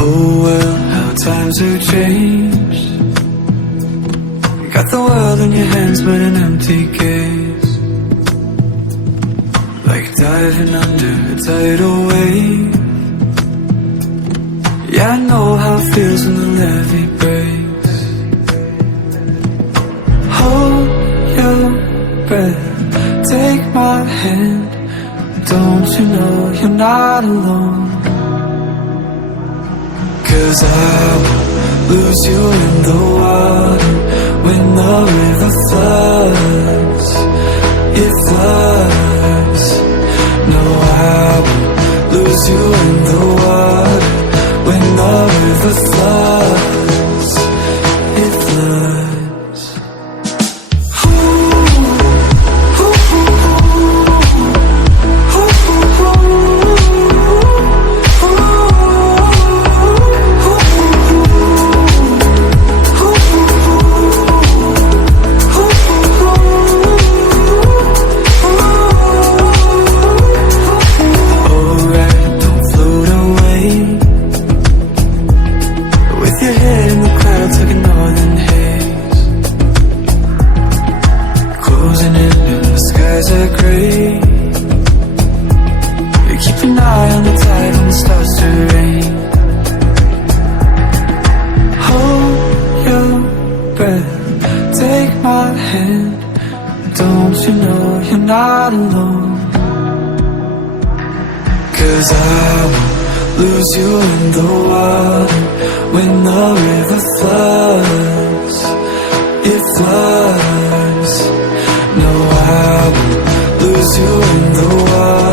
Oh well, how times have changed. You got the world in your hands but an empty gaze, like diving under a tidal wave. Yeah, I know how it feels when the levee breaks. Hold your breath, take my hand. Don't you know you're not alone? 'Cause I will lose you in the water when the river floods. It floods. No, I will lose you in the water when the river floods. It floods. Take my hand, don't you know you're not alone? 'Cause I will lose you in the water when the river floods. It floods. No, I will lose you in the water.